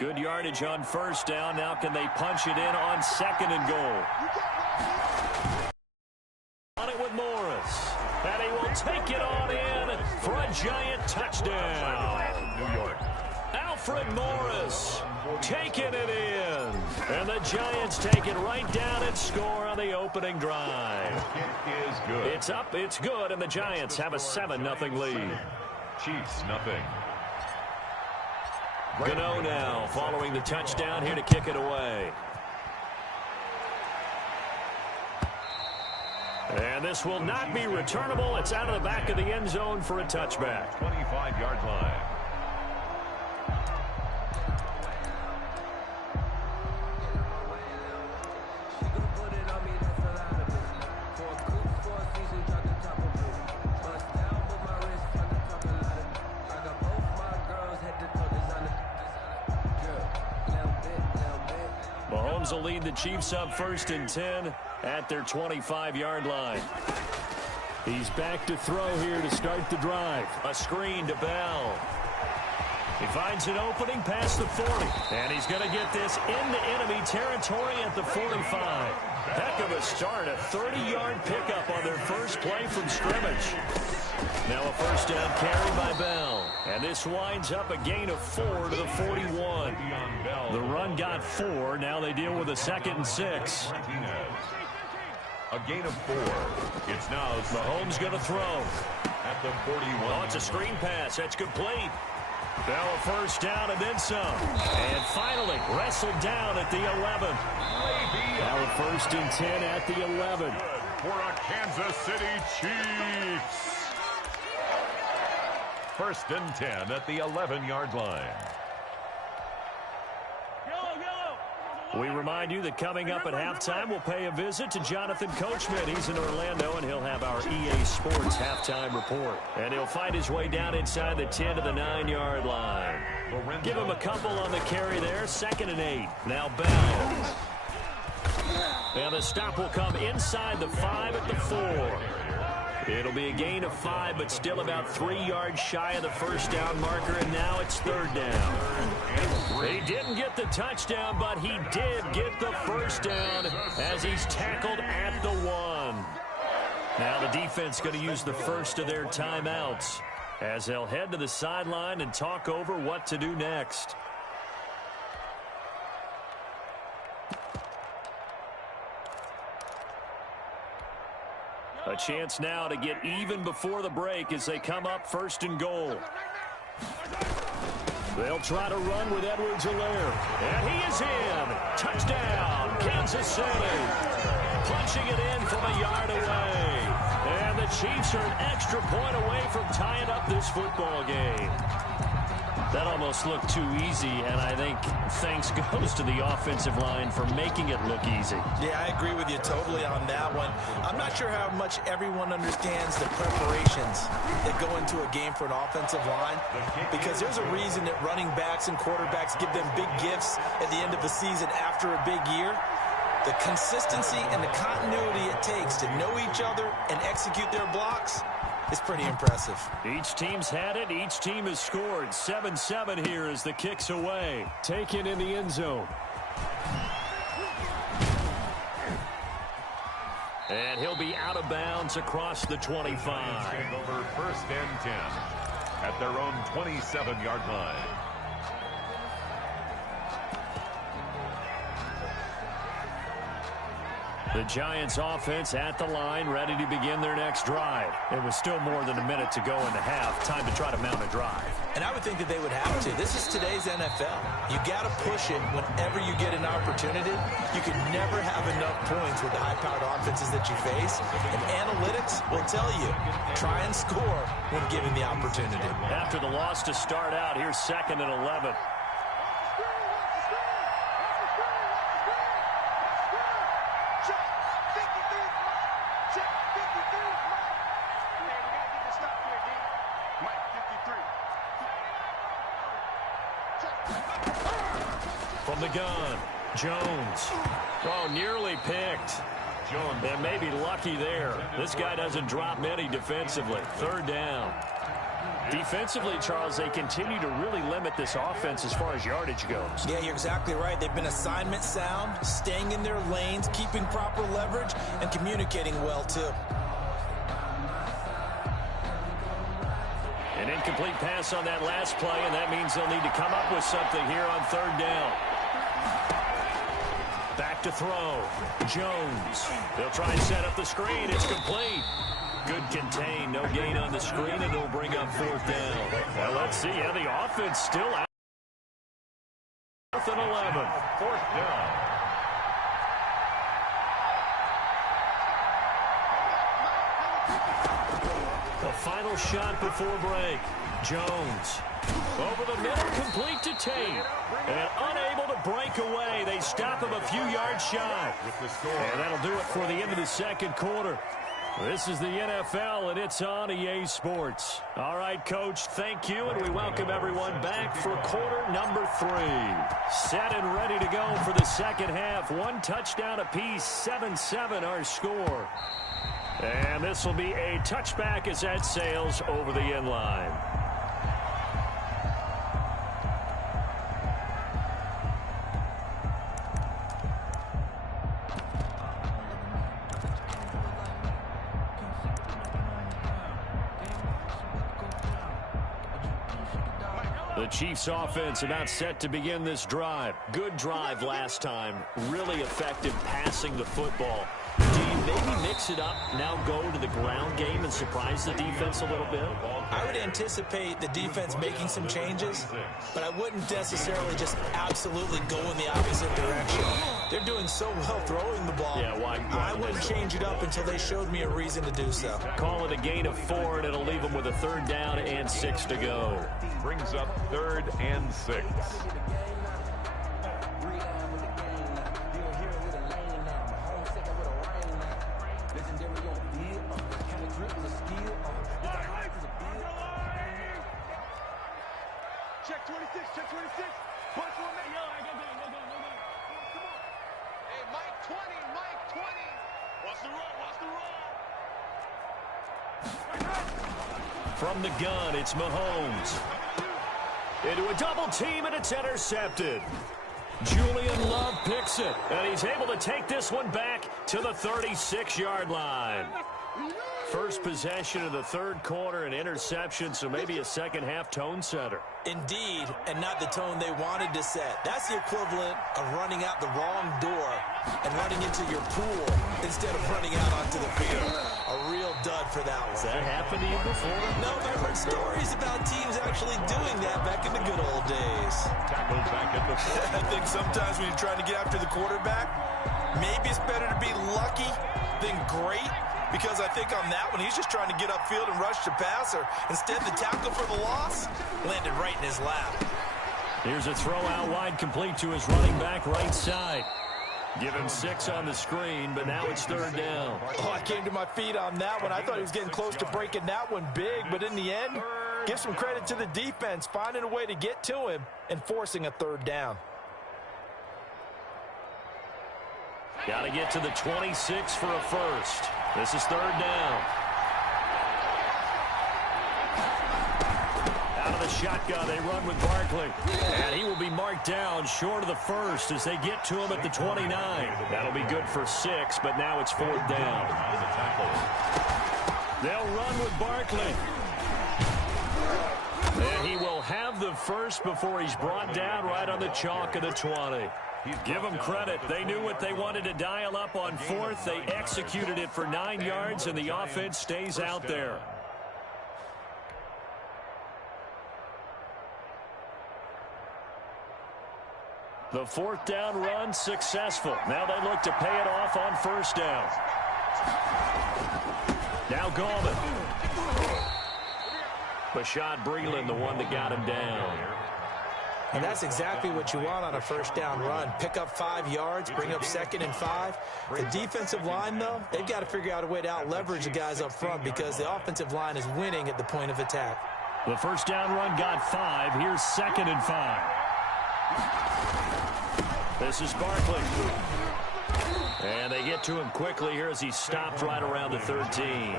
Good yardage on first down. Now can they punch it in on second and goal? On it with Morris. And he will take it on in for a Giant touchdown. New York. Alfred Morris taking it in. And the Giants take it right down and score on the opening drive. It is good. It's up, it's good, and the Giants have a 7-0 lead. Chiefs, nothing. Gano now following the touchdown here to kick it away. And this will not be returnable. It's out of the back of the end zone for a touchback. 25-yard line. Mahomes will lead the Chiefs up 1st and 10 at their 25-yard line. He's back to throw here to start the drive. A screen to Bell. He finds an opening past the 40. And he's going to get this into enemy territory at the 45. Heck of a start. A 30-yard pickup on their first play from scrimmage. Now a first down carry by Bell. And this winds up a gain of 4 to the 41. The run got 4. Now they deal with a 2nd and 6. A gain of 4. It's now Mahomes going to throw. At the 41. Oh, it's a screen pass. That's complete. Now a first down and then some. And finally wrestled down at the 11. Now a 1st and 10 at the 11. For a Kansas City Chiefs. 1st and 10 at the 11-yard line. We remind you that coming up at halftime, we'll pay a visit to Jonathan Coachman. He's in Orlando, and he'll have our EA Sports halftime report. And he'll find his way down inside the 10 to the 9-yard line. Give him a couple on the carry there. 2nd and 8. Now Bell. And the stop will come inside the 5 at the 4. It'll be a gain of 5, but still about 3 yards shy of the first down marker, and now it's 3rd down. He didn't get the touchdown, but he did get the first down as he's tackled at the 1. Now the defense going to use the first of their timeouts as they'll head to the sideline and talk over what to do next. A chance now to get even before the break as they come up 1st and goal. They'll try to run with Edwards-Helaire. And he is in. Touchdown, Kansas City. Punching it in from a yard away. And the Chiefs are an extra point away from tying up this football game. That almost looked too easy, and I think thanks goes to the offensive line for making it look easy. Yeah, I agree with you totally on that one. I'm not sure how much everyone understands the preparations that go into a game for an offensive line, because there's a reason that running backs and quarterbacks give them big gifts at the end of the season after a big year. The consistency and the continuity it takes to know each other and execute their blocks is pretty impressive. Each team's had it. Each team has scored. 7-7 here as the kick's away. Taken in the end zone. And he'll be out of bounds across the 25. Over 1st and 10 at their own 27-yard line. The Giants offense at the line, ready to begin their next drive. It was still more than a minute to go in the half. Time to try to mount a drive. And I would think that they would have to. This is today's NFL. You got to push it whenever you get an opportunity. You can never have enough points with the high-powered offenses that you face. And analytics will tell you, try and score when given the opportunity. After the loss to start out, here's 2nd and 11. From the gun, Jones. Oh, nearly picked. Jones. And maybe lucky there. This guy doesn't drop many defensively. 3rd down. Defensively, Charles, they continue to really limit this offense as far as yardage goes. Yeah, you're exactly right. They've been assignment sound, staying in their lanes, keeping proper leverage, and communicating well, too. An incomplete pass on that last play, and that means they'll need to come up with something here on third down. Back to throw. Jones. They'll try and set up the screen. It's complete. Good contain. No gain on the screen, and it'll bring up fourth down. Well, let's see. Yeah, the offense still out. Fourth and 11. Fourth down. The final shot before break. Jones. Over the middle, complete to Tate. And unable to break away. They stop him a few yards shy. And that'll do it for the end of the second quarter. This is the NFL, and it's on EA Sports. All right, Coach, thank you, and we welcome everyone back for quarter number 3. Set and ready to go for the second half. One touchdown apiece, 7-7 our score. And this will be a touchback as that sails over the end line. The Chiefs offense about set to begin this drive. Good drive last time. Really effective passing the football. Do you maybe mix it up, now go to the ground game and surprise the defense a little bit? I would anticipate the defense making some changes, but I wouldn't necessarily just absolutely go in the opposite direction. They're doing so well throwing the ball. Yeah, why? I wouldn't change it up until they showed me a reason to do so. Call it a gain of 4, and it'll leave them with a third down and 6 to go. Brings up third and 6. Check 26, check 26. Punch one man. Yo, go. Come on. Hey, Mike 20. Watch the roll. From the gun, it's Mahomes. Into a double team, and it's intercepted. Julian Love picks it, and he's able to take this one back to the 36-yard line. First possession of the third quarter, an interception, so maybe a second-half tone setter. Indeed, and not the tone they wanted to set. That's the equivalent of running out the wrong door and running into your pool instead of running out onto the field. A real dud for that one. Has that happened to you before? No, but I've heard stories about teams actually doing that back in the good old days. Tackled back at the foot. I think sometimes when you're trying to get after the quarterback, maybe it's better to be lucky than great. Because I think on that one, he's just trying to get upfield and rush the passer. Instead, the tackle for the loss landed right in his lap. Here's a throw out wide, complete to his running back right side. Give him 6 on the screen, but now it's third down. Oh, I came to my feet on that one. I thought he was getting close to breaking that one big, but in the end, give some credit to the defense, finding a way to get to him and forcing a third down. Got to get to the 26 for a first. This is third down. Out of the shotgun, they run with Barkley. And he will be marked down short of the first as they get to him at the 29. That'll be good for 6, but now it's fourth down. They'll run with Barkley. And he will have the first before he's brought down right on the chalk of the 20. Give them credit. They knew what they wanted to dial up on fourth. They executed it for 9 yards, and the offense stays out there. The fourth down run successful. Now they look to pay it off on first down. Now Gallman. Bashad Breeland, the one that got him down. And that's exactly what you want on a first down run. Pick up 5 yards, bring up 2nd and 5. The defensive line, though, they've got to figure out a way to out-leverage the guys up front because the offensive line is winning at the point of attack. The first down run got 5. Here's 2nd and 5. This is Barkley. And they get to him quickly here as he stopped right around the 13.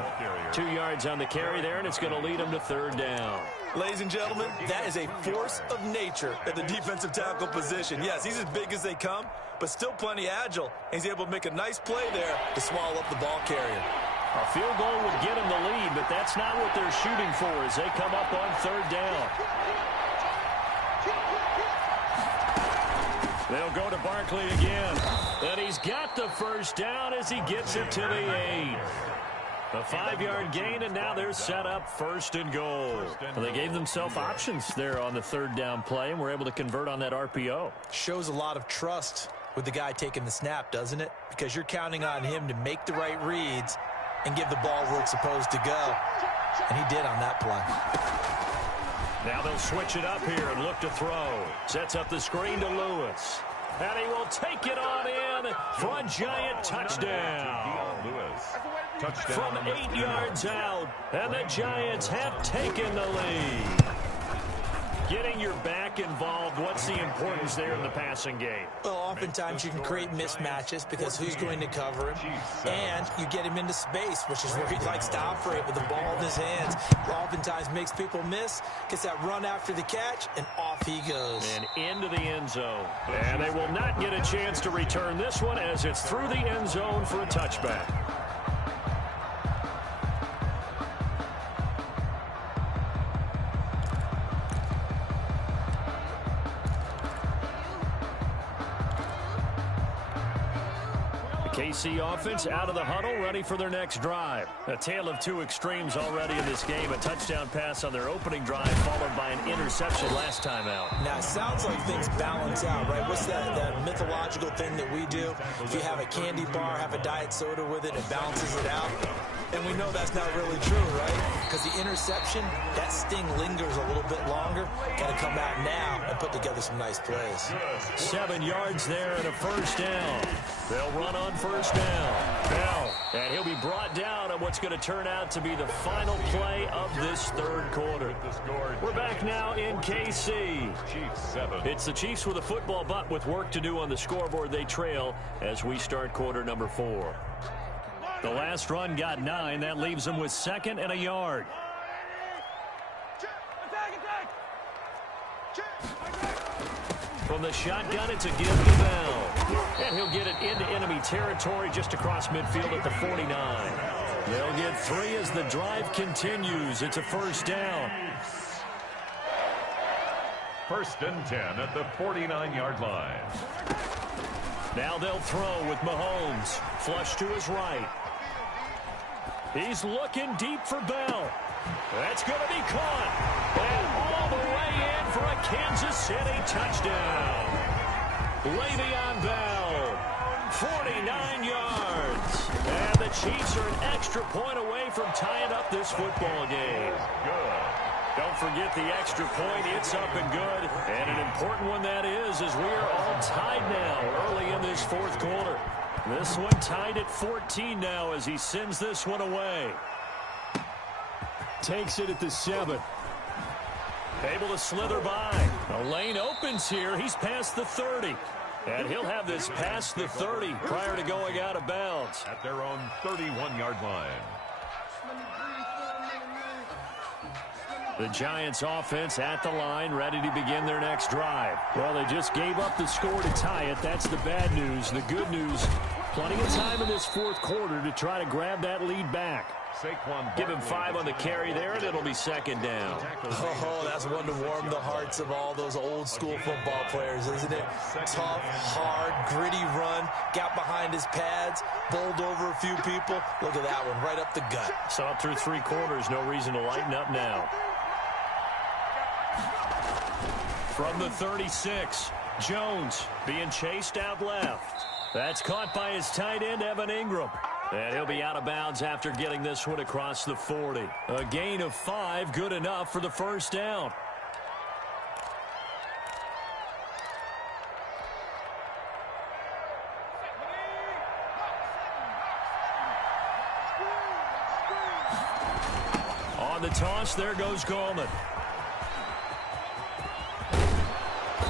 2 yards on the carry there, and it's going to lead him to third down. Ladies and gentlemen, that is a force of nature at the defensive tackle position. Yes, he's as big as they come, but still plenty agile. He's able to make a nice play there to swallow up the ball carrier. A field goal would get them the lead, but that's not what they're shooting for as they come up on third down. They'll go to Barkley again. And he's got the first down as he gets it to the 8. A 5-yard gain, and now they're set up first and goal. Well, they gave themselves options there on the third down play, and were able to convert on that RPO. Shows a lot of trust with the guy taking the snap, doesn't it? Because you're counting on him to make the right reads and give the ball where it's supposed to go. And he did on that play. Now they'll switch it up here and look to throw. Sets up the screen to Lewis. And he will take it on in for a Giant touchdown. From 8 yards out, and the Giants have taken the lead. Getting your back involved, what's the importance there in the passing game? Well, oftentimes you can create mismatches because who's going to cover him, and you get him into space, which is where he likes to operate with the ball in his hands. Oftentimes makes people miss, gets that run after the catch, and off he goes. And into the end zone. And they will not get a chance to return this one as it's through the end zone for a touchback. KC offense out of the huddle, ready for their next drive. A tale of two extremes already in this game. A touchdown pass on their opening drive, followed by an interception last time out. Now, it sounds like things balance out, right? What's that mythological thing that we do? If you have a candy bar, have a diet soda with it, it balances it out. And we know that's not really true, right? Because the interception, that sting lingers a little bit longer. Got to come out now and put together some nice plays. 7 yards there and a first down. They'll run on first down. Now, and he'll be brought down on what's going to turn out to be the final play of this third quarter. We're back now in KC. It's the Chiefs with a football, but with work to do on the scoreboard, they trail as we start quarter number 4. The last run got 9. That leaves them with 2nd and a yard. From the shotgun, it's a give to Bell. And he'll get it into enemy territory just across midfield at the 49. They'll get 3 as the drive continues. It's a first down. 1st and 10 at the 49-yard line. Now they'll throw with Mahomes. Flush to his right. He's looking deep for Bell. That's going to be caught. And all the way in for a Kansas City touchdown. Le'Veon Bell, 49 yards. And the Chiefs are an extra point away from tying up this football game. Good. Don't forget the extra point. It's up and good. And an important one that is, as we are all tied now early in this fourth quarter. This one tied at 14 now as he sends this one away. Takes it at the 7. Able to slither by. The lane opens here. He's past the 30. And he'll have this past the 30 prior to going out of bounds. At their own 31-yard line. The Giants offense at the line, ready to begin their next drive. Well, they just gave up the score to tie it. That's the bad news. The good news, plenty of time in this fourth quarter to try to grab that lead back. Give him 5 on the carry there, and it'll be 2nd down. Oh, that's one to warm the hearts of all those old school football players, isn't it? Tough, hard, gritty run, got behind his pads, bowled over a few people. Look at that one, right up the gut. Saw it through 3 quarters, no reason to lighten up now. From the 36, Jones being chased out left. That's caught by his tight end, Evan Ingram. And he'll be out of bounds after getting this one across the 40. A gain of 5, good enough for the first down. On the toss, there goes Gallman.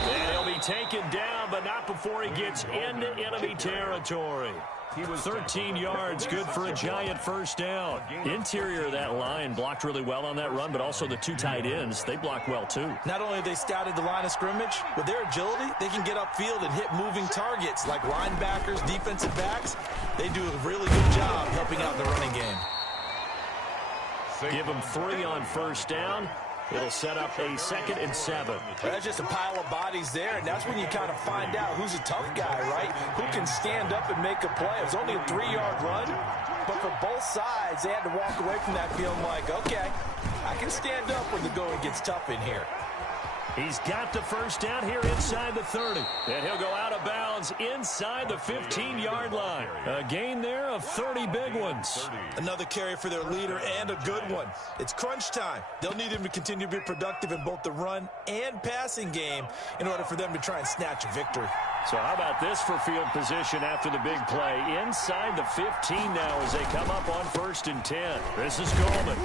And he'll be taken down, but not before he gets into enemy territory. 13 yards, good for a Giant first down. Interior of that line blocked really well on that run, but also the two tight ends, they blocked well too. Not only have they scouted the line of scrimmage, with their agility, they can get upfield and hit moving targets like linebackers, defensive backs. They do a really good job helping out the running game. Give them 3 on first down. It'll set up a 2nd and 7. That's just a pile of bodies there, and that's when you kind of find out who's a tough guy, right? Who can stand up and make a play. It was only a 3-yard run, but for both sides, they had to walk away from that feeling like, okay, I can stand up when the going gets tough in here. He's got the first down here inside the 30. And he'll go out of bounds inside the 15-yard line. A gain there of 30 big ones. Another carry for their leader and a good one. It's crunch time. They'll need him to continue to be productive in both the run and passing game in order for them to try and snatch a victory. So how about this for field position after the big play? Inside the 15 now as they come up on 1st and 10. This is Coleman.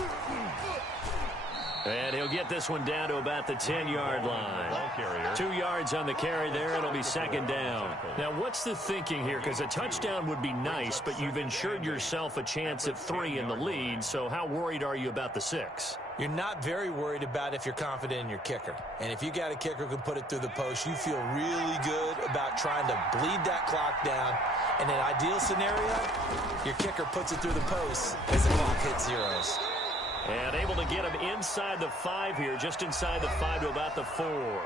And he'll get this one down to about the 10-yard line. 2 yards on the carry there. It'll be 2nd down. Now, what's the thinking here? Because a touchdown would be nice, but you've ensured yourself a chance at 3 in the lead. So how worried are you about the 6? You're not very worried about if you're confident in your kicker. And if you got a kicker who can put it through the post, you feel really good about trying to bleed that clock down. In an ideal scenario, your kicker puts it through the post as the clock hits zeros. And able to get him inside the 5 here, just inside the 5 to about the 4.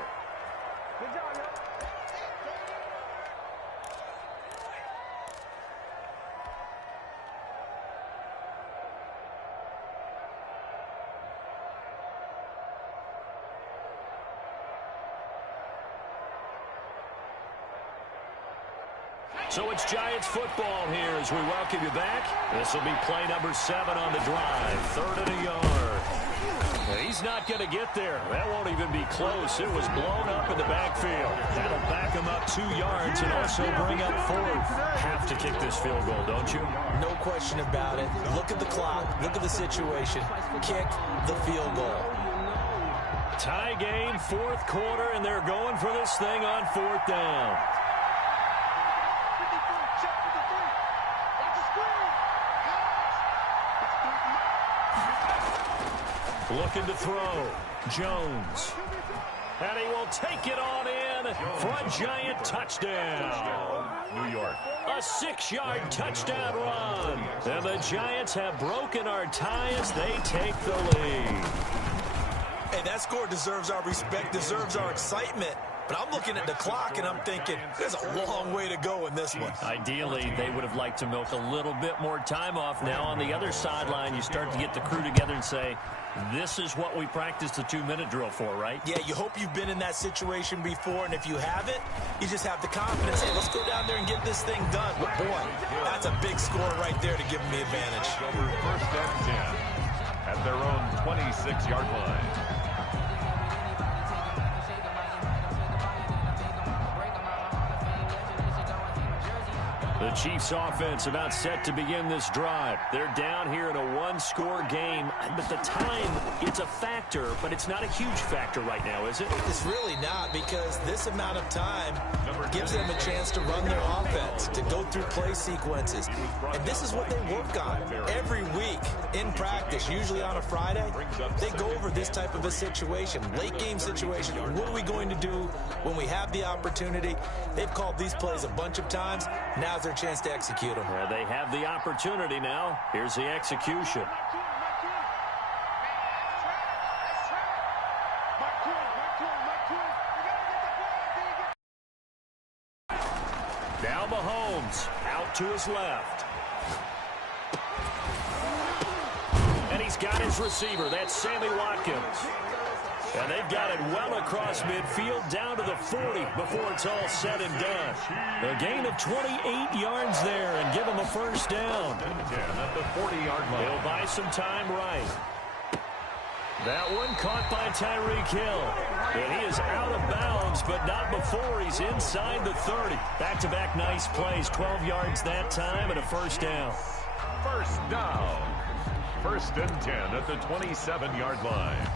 So it's Giants football here as we welcome you back. This will be play number 7 on the drive. 3rd and a yard. He's not going to get there. That won't even be close. It was blown up in the backfield. That'll back him up 2 yards and also bring up 4th. Have to kick this field goal, don't you? No question about it. Look at the clock. Look at the situation. Kick the field goal. Tie game, 4th quarter, and they're going for this thing on 4th down. Looking to throw. Jones. And he will take it on in for a Giant touchdown. New York. A 6-yard touchdown run. And the Giants have broken our tie as they take the lead. Hey, that score deserves our respect, deserves our excitement. But I'm looking at the clock, and I'm thinking, there's a long way to go in this one. Ideally, they would have liked to milk a little bit more time off. Now, on the other sideline, you start to get the crew together and say, this is what we practiced the 2-minute drill for, right? Yeah, you hope you've been in that situation before, and if you haven't, you just have the confidence. Hey, let's go down there and get this thing done. But, boy, that's a big score right there to give them the advantage. Over 1st and 10 at their own 26-yard line. The Chiefs offense about set to begin this drive. They're down here in a 1-score game, but the time, it's a factor, but it's not a huge factor right now, is it? It's really not, because this amount of time gives them a chance to run their offense, to go through play sequences. And this is what they work on every week in practice, usually on a Friday. They go over this type of a situation, late game situation. What are we going to do when we have the opportunity? They've called these plays a bunch of times. Now's their chance to execute them. Well, they have the opportunity now. Here's the execution. Now Mahomes out to his left. And he's got his receiver. That's Sammy Watkins. And they've got it well across midfield down to the 40 before it's all said and done. A gain of 28 yards there and give him a first down. At the 40-yard line. He'll buy some time right. That one caught by Tyreek Hill. And he is out of bounds, but not before he's inside the 30. Back-to-back nice plays, 12 yards that time and a first down. First down. 1st and 10 at the 27-yard line.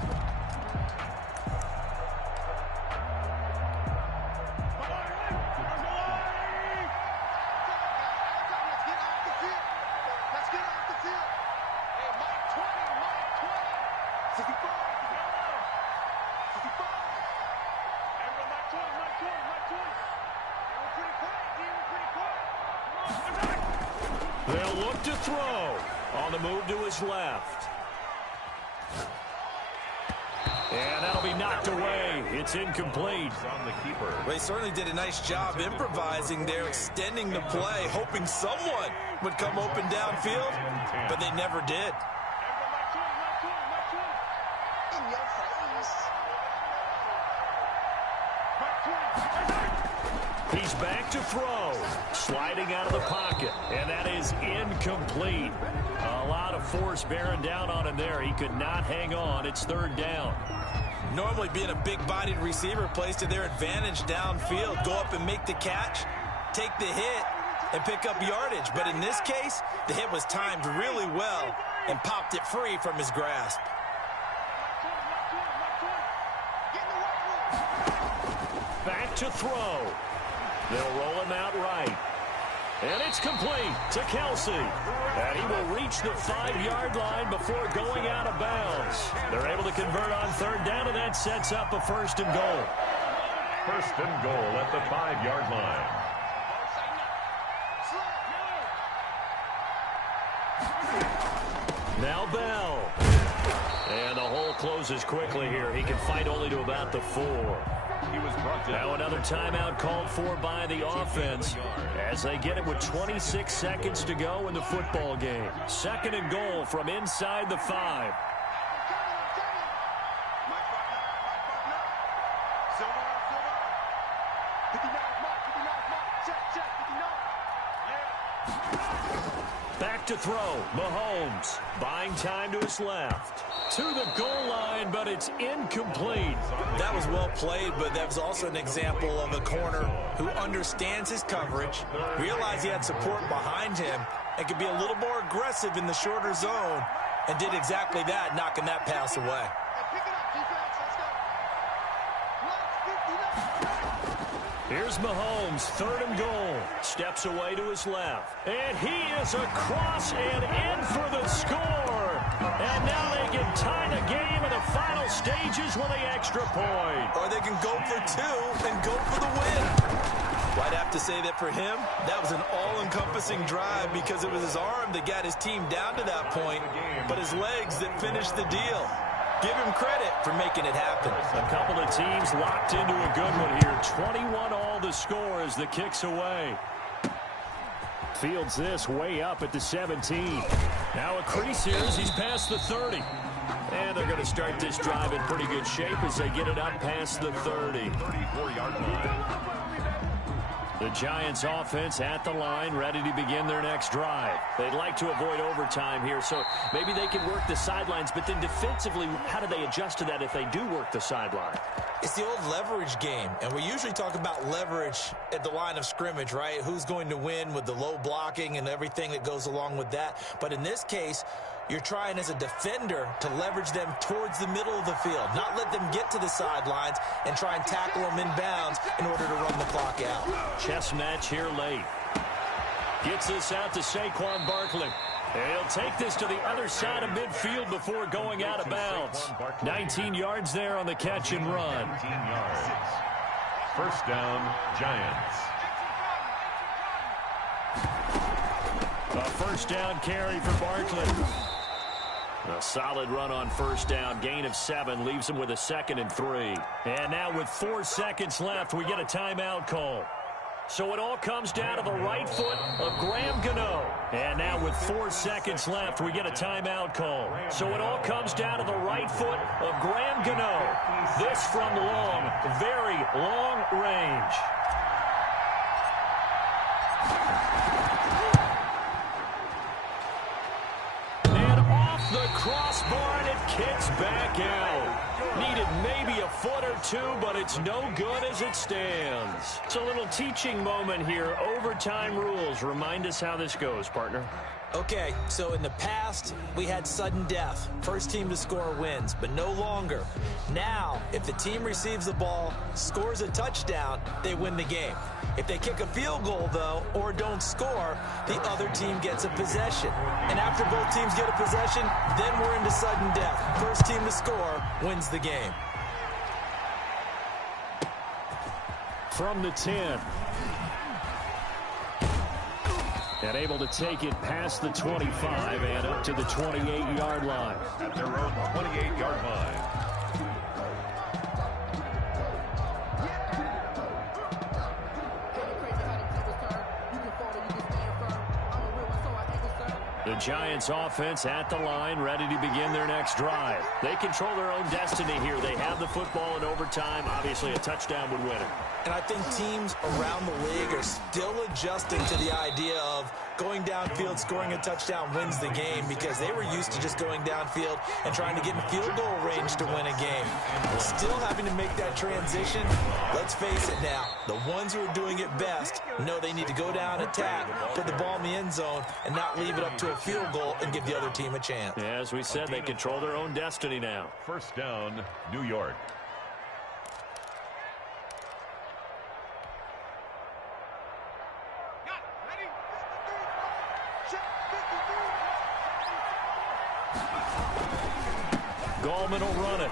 They'll look to throw. On the move to his left. And that'll be knocked away. It's incomplete. On the keeper. Well, they certainly did a nice job improvising there, extending the play, hoping someone would come open downfield, but they never did. In your face. He's back to throw. Sliding out of the pocket. And that is incomplete. A lot of force bearing down on him there. He could not hang on. It's third down. Normally being a big-bodied receiver plays to their advantage downfield. Go up and make the catch, take the hit, and pick up yardage. But in this case, the hit was timed really well and popped it free from his grasp. Back to throw. They'll roll him out right. And it's complete to Kelsey. And he will reach the 5-yard line before going out of bounds. They're able to convert on third down, and that sets up a 1st and goal. 1st and goal at the 5-yard line. Now Bell. And the hole closes quickly here. He can fight only to about the 4. He was brought down. Now another timeout called for by the offense as they get it with 26 seconds to go in the football game. 2nd and goal from inside the 5. Back to throw. Mahomes buying time to his left. To the goal line, but it's incomplete. That was well played, but that was also an example of a corner who understands his coverage, realized he had support behind him, and could be a little more aggressive in the shorter zone, and did exactly that, knocking that pass away. Here's Mahomes, 3rd and goal. Steps away to his left. And he is across and in for the score. And now they can tie the game in the final stages with the extra point. Or they can go for 2 and go for the win. Well, I'd have to say that for him, that was an all-encompassing drive because it was his arm that got his team down to that point, but his legs that finished the deal. Give him credit for making it happen. A couple of teams locked into a good one here. 21-all the score as the kick's away. Fields this way up at the 17. Now a crease here as he's past the 30. And they're going to start this drive in pretty good shape as they get it up past the 30. 34-yard line. The Giants offense at the line, ready to begin their next drive. They'd like to avoid overtime here, so maybe they can work the sidelines, but then defensively, how do they adjust to that if they do work the sideline? It's the old leverage game, and we usually talk about leverage at the line of scrimmage, right? Who's going to win with the low blocking and everything that goes along with that. But in this case, you're trying as a defender to leverage them towards the middle of the field, not let them get to the sidelines and try and tackle them inbounds in order to run the clock out. Chess match here late. Gets this out to Saquon Barkley. And he'll take this to the other side of midfield before going out of bounds. 19 yards there on the catch and run. 19 yards. 1st down, Giants. A 1st down carry for Barkley. A solid run on 1st down. Gain of 7 leaves him with a 2nd and 3. And now with 4 seconds left, we get a timeout call. So it all comes down to the right foot of Graham Gano. And now with 4 seconds left, we get a timeout call. So it all comes down to the right foot of Graham Gano. This from long, very long range. And off the crossbar, and it kicks back out. Needed maybe a foot or 2, but it's no good as it stands. It's a little teaching moment here. Overtime rules. Remind us how this goes, partner. Okay, so in the past, we had sudden death. First team to score wins, but no longer. Now, if the team receives the ball, scores a touchdown, they win the game. If they kick a field goal, though, or don't score, the other team gets a possession. And after both teams get a possession, then we're into sudden death. First team to score wins the game. From the 10. And able to take it past the 25 and up to the 28-yard line. At their own 28-yard line. The Giants offense at the line, ready to begin their next drive. They control their own destiny here. They have the football in overtime. Obviously, a touchdown would win it. And I think teams around the league are still adjusting to the idea of going downfield, scoring a touchdown wins the game, because they were used to just going downfield and trying to get in field goal range to win a game. Still having to make that transition. Let's face it now, the ones who are doing it best know they need to go down, attack, put the ball in the end zone, and not leave it up to a field goal and give the other team a chance. Yeah, as we said, they control their own destiny now. First down, New York. Gallman will run it.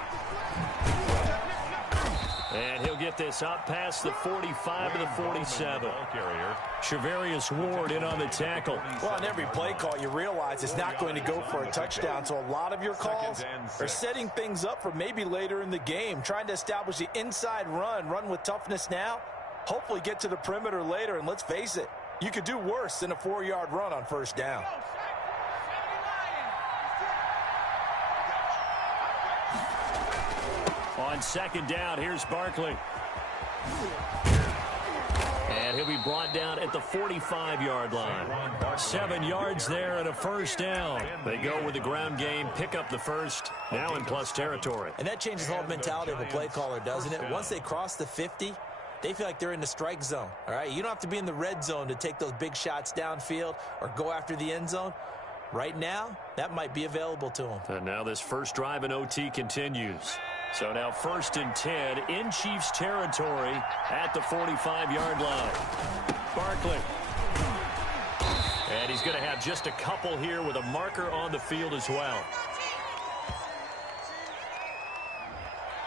And he'll get this up past the 45 to the 47. Shavarius Ward in on the tackle. Well, on every play call, you realize it's not going to go for a touchdown. So a lot of your calls are setting things up for maybe later in the game, trying to establish the inside run with toughness now, hopefully get to the perimeter later. And let's face it, you could do worse than a 4-yard run on first down. On second down, here's Barkley. And he'll be brought down at the 45-yard line. 7 yards there and a first down. They go with the ground game, pick up the first, now in plus territory. And that changes the whole mentality of a play caller, doesn't it? Once they cross the 50, they feel like they're in the strike zone, all right? You don't have to be in the red zone to take those big shots downfield or go after the end zone. Right now, that might be available to them. And now this first drive in OT continues. So now 1st and 10 in Chiefs territory at the 45-yard line. Barkley. And he's going to have just a couple here with a marker on the field as well.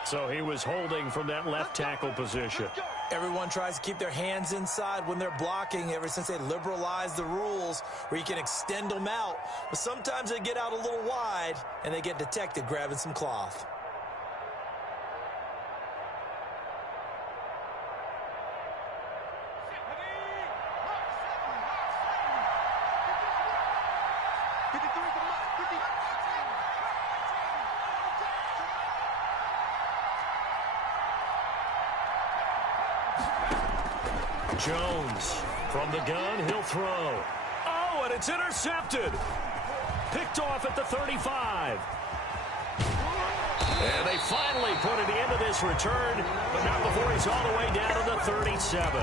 So he was holding from that left tackle position. Everyone tries to keep their hands inside when they're blocking ever since they liberalized the rules where you can extend them out. But sometimes they get out a little wide and they get detected grabbing some cloth. Jones from the gun, he'll throw. Oh, and it's intercepted. Picked off at the 35. And they finally put an end to this return, but not before he's all the way down to the 37.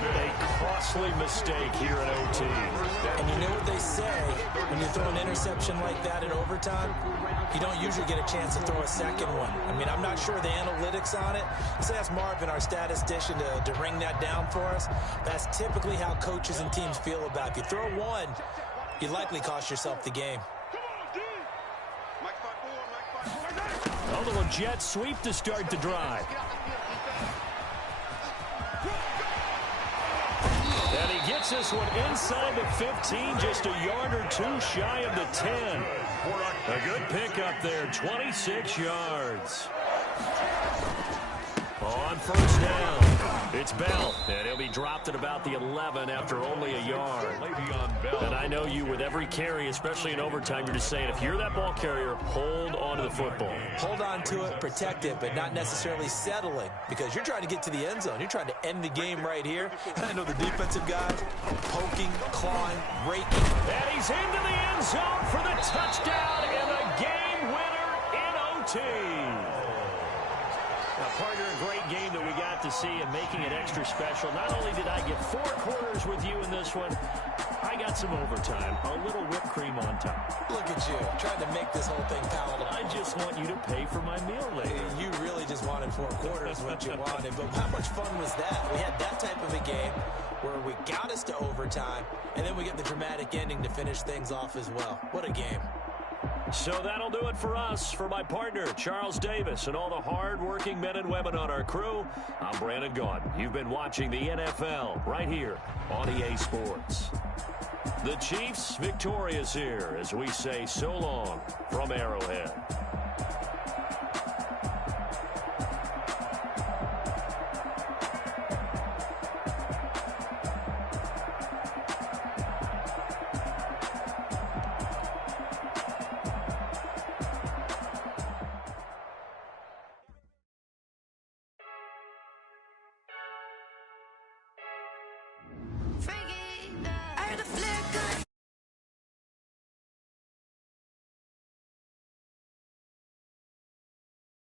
A costly mistake here in OT. And you know what they say, when you throw an interception like that in overtime, you don't usually get a chance to throw a second one. I mean, I'm not sure the analytics on it. Let's ask Marvin, our statistician, to ring that down for us. That's typically how coaches and teams feel about it. If you throw one, you likely cost yourself the game. A little jet sweep to start the drive. And he gets this one inside the 15, just a yard or two shy of the 10. A good pickup there, 26 yards. On first down, it's Bell, and he'll be dropped at about the 11 after only a yard. And I know you, with every carry, especially in overtime, you're just saying, if you're that ball carrier, hold on to the football. Hold on to it, protect it, but not necessarily settling, because you're trying to get to the end zone. You're trying to end the game right here. And I know the defensive guys poking, clawing, raking. And he's into the end zone for the touchdown and the game winner in OT. Now, partner, a great game that we got to see and making it extra special. Not only did I get 4 quarters with you in this one, I got some overtime, a little whipped cream on top. Look at you, trying to make this whole thing palatable. I just want you to pay for my meal later. You really just wanted 4 quarters what you wanted, but how much fun was that? We had that type of a game where we got us to overtime, and then we get the dramatic ending to finish things off as well. What a game. So that'll do it for us. For my partner, Charles Davis, and all the hard-working men and women on our crew, I'm Brandon Gaudin. You've been watching the NFL right here on EA Sports. The Chiefs victorious here as we say so long from Arrowhead.